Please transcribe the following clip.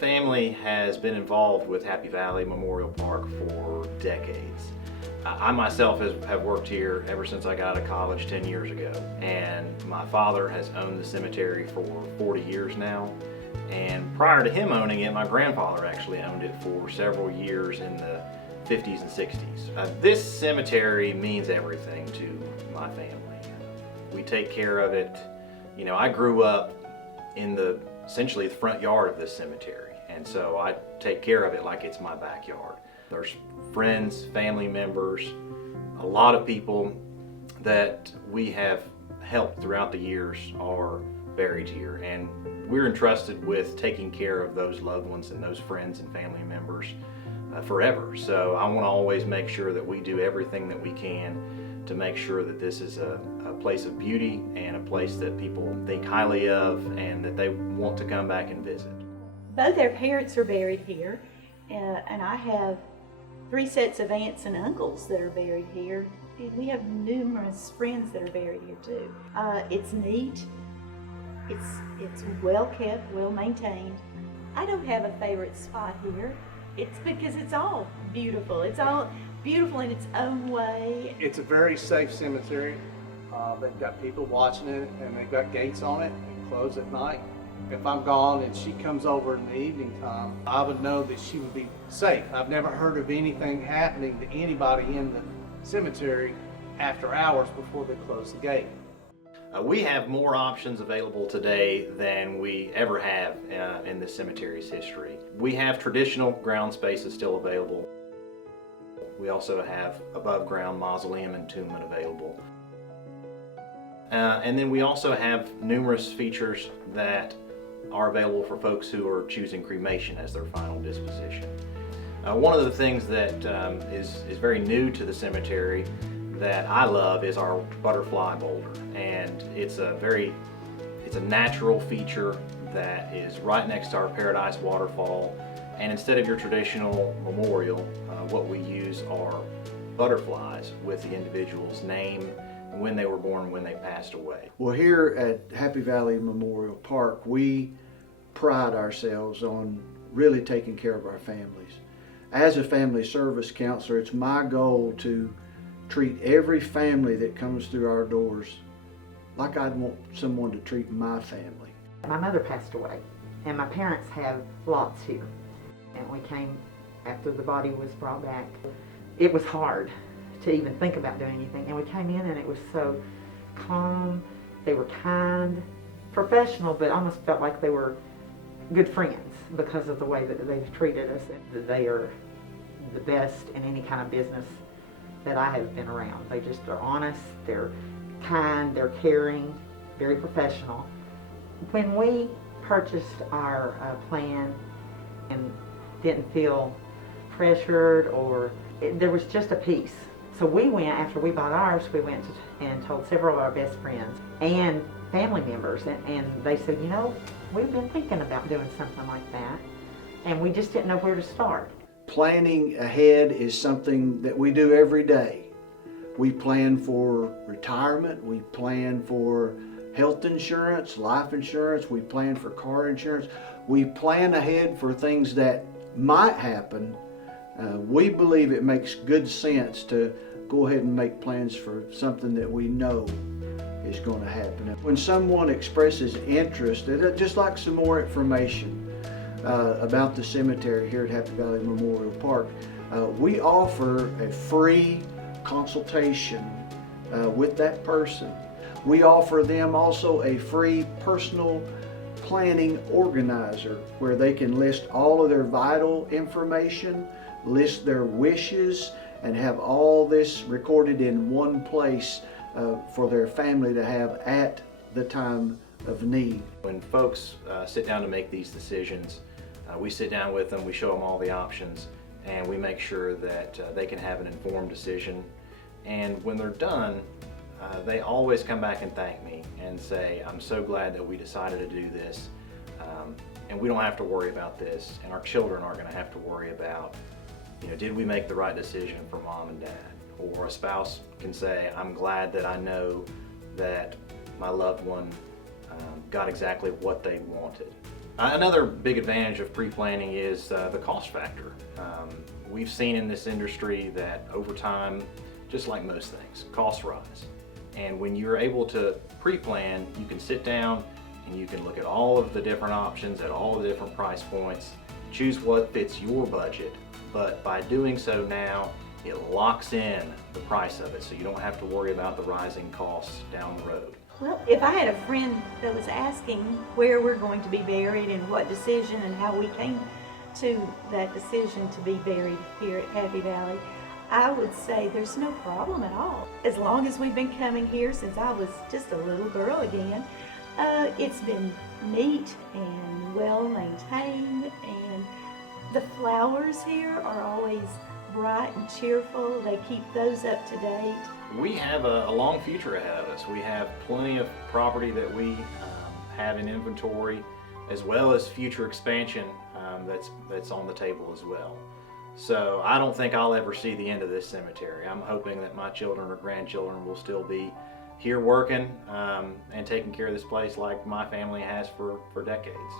family has been involved with Happy Valley Memorial Park for decades. I myself have worked here ever since I got out of college 10 years ago, and my father has owned the cemetery for 40 years now. And prior to him owning it, my grandfather actually owned it for several years in the 50s and 60s. This cemetery means everything to my family. We take care of it. You know, I grew up in essentially the front yard of this cemetery, and so I take care of it like it's my backyard. There's friends, family members, a lot of people that we have helped throughout the years are buried here, and we're entrusted with taking care of those loved ones and those friends and family members forever. So I want to always make sure that we do everything that we can to make sure that this is a place of beauty and a place that people think highly of and that they want to come back and visit. Both our parents are buried here, and I have 3 sets of aunts and uncles that are buried here, and we have numerous friends that are buried here too. It's neat, it's well kept, well maintained. I don't have a favorite spot here. It's because it's all beautiful. It's all beautiful in its own way. It's a very safe cemetery. They've got people watching it, and they've got gates on it and close at night. If I'm gone and she comes over in the evening time, I would know that she would be safe. I've never heard of anything happening to anybody in the cemetery after hours before they close the gate. We have more options available today than we ever have in the cemetery's history. We have traditional ground spaces still available. We also have above ground mausoleum entombment available. And then we also have numerous features that are available for folks who are choosing cremation as their final disposition. One of the things that is very new to the cemetery that I love is our butterfly boulder, and it's a natural feature that is right next to our Paradise waterfall. And instead of your traditional memorial, what we use are butterflies with the individual's name, when they were born, when they passed away. Well, here at Happy Valley Memorial Park, we pride ourselves on really taking care of our families. As a family service counselor, it's my goal to treat every family that comes through our doors like I'd want someone to treat my family. My mother passed away, and my parents have lots here. And we came after the body was brought back. It was hard to even think about doing anything, and we came in and it was so calm. They were kind, professional, but almost felt like they were good friends because of the way that they've treated us. They are the best in any kind of business that I have been around. They just are honest, they're kind, they're caring, very professional. When we purchased our plan and didn't feel pressured there was just a peace. So we went, after we bought ours, we went and told several of our best friends and family members, and they said, you know, we've been thinking about doing something like that, and we just didn't know where to start. Planning ahead is something that we do every day. We plan for retirement, we plan for health insurance, life insurance, we plan for car insurance. We plan ahead for things that might happen. We believe it makes good sense to go ahead and make plans for something that we know is going to happen. When someone expresses interest, they'd just like some more information about the cemetery here at Happy Valley Memorial Park, we offer a free consultation with that person. We offer them also a free personal planning organizer where they can list all of their vital information, list their wishes, and have all this recorded in one place for their family to have at the time of need. When folks sit down to make these decisions, we sit down with them, we show them all the options, and we make sure that they can have an informed decision. And when they're done, they always come back and thank me and say, I'm so glad that we decided to do this, and we don't have to worry about this, and our children aren't going to have to worry about, you know, did we make the right decision for mom and dad? Or a spouse can say, I'm glad that I know that my loved one got exactly what they wanted. Another big advantage of pre-planning is the cost factor. We've seen in this industry that over time, just like most things, costs rise. And when you're able to pre-plan, you can sit down and you can look at all of the different options at all of the different price points, choose what fits your budget. But by doing so now, it locks in the price of it, so you don't have to worry about the rising costs down the road. Well, if I had a friend that was asking where we're going to be buried and what decision and how we came to that decision to be buried here at Happy Valley, I would say there's no problem at all. As long as we've been coming here since I was just a little girl again, it's been neat and well maintained, and the flowers here are always bright and cheerful. They keep those up to date. We have a long future ahead of us. We have plenty of property that we have in inventory, as well as future expansion that's on the table as well. So I don't think I'll ever see the end of this cemetery. I'm hoping that my children or grandchildren will still be here working and taking care of this place like my family has for decades.